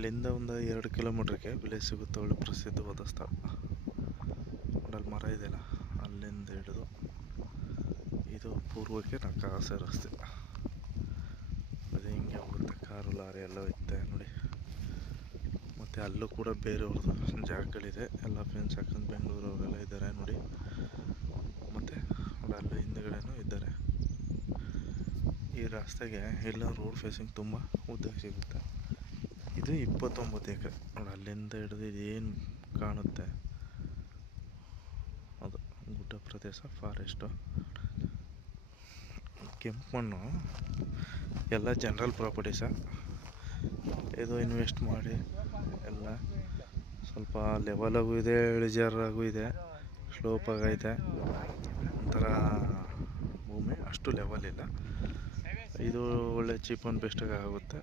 ಇಲ್ಲಿಂದ ಒಂದು 2 ಕಿಲೋಮೀಟ್ರಿಗೆ ವಿಲೇಜ್ ಸಿಗುತ್ತೆ, ಒಳ್ಳೆ ಪ್ರಸಿದ್ಧವಾದ ಸ್ಥಳ. ಅಲ್ಲಿ ಮರ ಇದೆಯಲ್ಲ, ಅಲ್ಲಿಂದ ಹಿಡಿದು ಇದು ಪೂರ್ವಕ್ಕೆ ನಕಾಸೆ ರಸ್ತೆ. ಅದು ಹಿಂಗೆ ಹೋಗುತ್ತೆ, ಕಾರು ಲಾರಿ ಎಲ್ಲ ಇರುತ್ತೆ ನೋಡಿ. ಮತ್ತು ಅಲ್ಲೂ ಕೂಡ ಬೇರೆಯವ್ರದ್ದು ಜಾಗಗಳಿದೆ, ಎಲ್ಲ ಫ್ರೆಂಡ್ಸ್ ಹಾಕೊಂಡು ಬೆಂಗಳೂರವರೆಲ್ಲ ಇದ್ದಾರೆ ನೋಡಿ. ಮತ್ತು ಅಲ್ಲೂ ಹಿಂದುಗಡೆನೂ ಇದ್ದಾರೆ. ಈ ರಸ್ತೆಗೆ ಎಲ್ಲ ರೋಡ್ ಫೇಸಿಂಗ್ ತುಂಬ ಉದ್ದ ಸಿಗುತ್ತೆ. ಇದು 29 ಎಕರೆ ನೋಡಿ. ಅಲ್ಲಿಂದ ಹಿಡಿದು ಇದೇನು ಕಾಣುತ್ತೆ ಅದು ಗುಡ್ಡ ಪ್ರದೇಶ, ಫಾರೆಸ್ಟು. ಕೆಂಪು ಮಣ್ಣು ಎಲ್ಲ ಜನರಲ್ ಪ್ರಾಪರ್ಟೀಸ. ಇದು ಇನ್ವೆಸ್ಟ್ ಮಾಡಿ ಎಲ್ಲ ಸ್ವಲ್ಪ ಲೆವೆಲಾಗೂ ಇದೆ, ಇಳಿಜಾರಾಗೂ ಇದೆ, ಸ್ಲೋಪಾಗೈತೆ. ಒಂಥರ ಭೂಮಿ ಅಷ್ಟು ಲೆವೆಲ್ ಇಲ್ಲ. ಇದು ಒಳ್ಳೆ ಚೀಪ್ ಆ್ಯಂಡ್ ಬೆಸ್ಟಾಗಿ ಆಗುತ್ತೆ.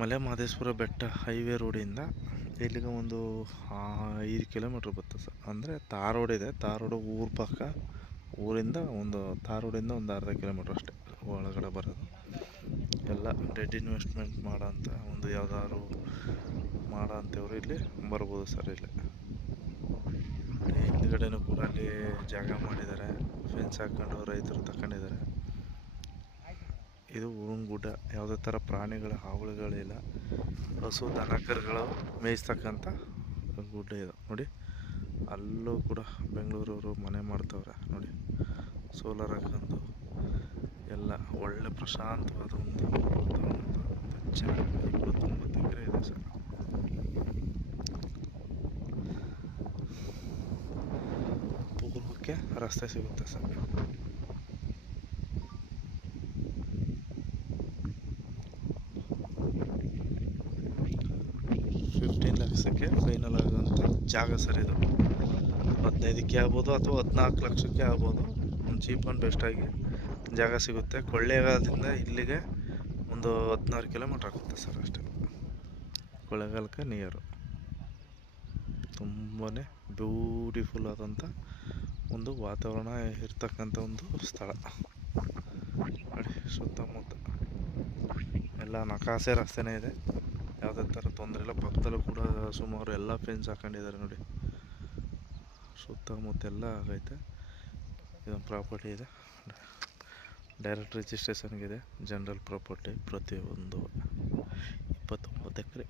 ಮಲೆ ಮಹದೇಶ್ವರ ಬೆಟ್ಟ ಹೈವೇ ರೋಡಿಂದ ಇಲ್ಲಿಗೆ ಒಂದು 5 ಕಿಲೋಮೀಟ್ರ್ ಬರ್ತದೆ ಸರ್. ಅಂದರೆ ತಾರ್ ರೋಡ್ ಇದೆ, ತಾರ್ ರೋಡು ಊರ ಪಕ್ಕ, ಊರಿಂದ ಒಂದು ತಾರ್ ರೋಡಿಂದ ಒಂದು ಅರ್ಧ ಕಿಲೋಮೀಟ್ರ್ ಅಷ್ಟೇ ಒಳಗಡೆ ಬರೋದು. ಎಲ್ಲ ಡೆಡ್ ಇನ್ವೆಸ್ಟ್ಮೆಂಟ್ ಮಾಡೋಂಥ ಒಂದು ಯಾವ್ದಾದ್ರು ಮಾಡೋ ಅಂಥವ್ರು ಇಲ್ಲಿ ಬರ್ಬೋದು ಸರ್. ಇಲ್ಲಿ ಹಿಂದ್ಗಡೆನೂ ಕೂಡ ಅಲ್ಲಿ ಜಾಗ ಮಾಡಿದ್ದಾರೆ, ಫೆನ್ಸ್ ಹಾಕ್ಕೊಂಡು ರೈತರು ತಗೊಂಡಿದ್ದಾರೆ. ಇದು ಗುಡ್ಡ, ಯಾವುದೇ ಥರ ಪ್ರಾಣಿಗಳ ಹಾವಳಿಗಳಿಲ್ಲ. ಹಸು ದನ ಕರುಗಳು ಮೇಯಿಸ್ತಕ್ಕಂಥ ಗುಡ್ಡ ಇದು ನೋಡಿ. ಅಲ್ಲೂ ಕೂಡ ಬೆಂಗಳೂರವರು ಮನೆ ಮಾಡ್ತವ್ರೆ ನೋಡಿ, ಸೋಲಾರ್ ಹಾಕೊಂಡು. ಎಲ್ಲ ಒಳ್ಳೆ ಪ್ರಶಾಂತವಾದ ಒಂದು ಜಾಗ. 29 ಎಕರೆ ಇದೆ ಸರ್. ಪೂರ್ವಕ್ಕೆ ರಸ್ತೆ ಸಿಗುತ್ತೆ ಸರ್. 15 ಲಕ್ಷಕ್ಕೆ ಫೈನಲ್ ಆಗೋಂಥ ಜಾಗ ಸರ್ ಇದು. 15ಕ್ಕೆ ಆಗ್ಬೋದು ಅಥವಾ 14 ಲಕ್ಷಕ್ಕೆ ಆಗ್ಬೋದು. ಒಂದು ಚೀಪ್ ಆ್ಯಂಡ್ ಬೆಸ್ಟಾಗಿ ಜಾಗ ಸಿಗುತ್ತೆ. ಕೊಳ್ಳೇಗಾಲದಿಂದ ಇಲ್ಲಿಗೆ ಒಂದು 16 ಕಿಲೋಮೀಟ್ರ್ ಆಗುತ್ತೆ ಸರ್ ಅಷ್ಟೇ. ಕೊಳ್ಳೇಗಾಲಕ್ಕೆ ನಿಯರು. ತುಂಬಾ ಬ್ಯೂಟಿಫುಲ್ ಆದಂಥ ಒಂದು ವಾತಾವರಣ ಇರ್ತಕ್ಕಂಥ ಒಂದು ಸ್ಥಳ ನೋಡಿ. ಸುತ್ತಮುತ್ತ ಎಲ್ಲ ನಕಾಸೆ ರಸ್ತೆನೇ ಇದೆ, ಯಾವುದೇ ಥರ ತೊಂದರೆ ಇಲ್ಲ. ಪಕ್ಕದಲ್ಲೂ ಕೂಡ ಸುಮಾರು ಎಲ್ಲ ಫೆನ್ಸ್ ಹಾಕೊಂಡಿದ್ದಾರೆ ನೋಡಿ. ಸುತ್ತಮುತ್ತ ಎಲ್ಲ ಆಗೈತೆ. ಇದೊಂದು ಪ್ರಾಪರ್ಟಿ ಇದೆ, ಡೈರೆಕ್ಟ್ ರಿಜಿಸ್ಟ್ರೇಷನ್ಗಿದೆ. ಜನರಲ್ ಪ್ರಾಪರ್ಟಿ ಪ್ರತಿಯೊಂದು 29 ಎಕರೆ.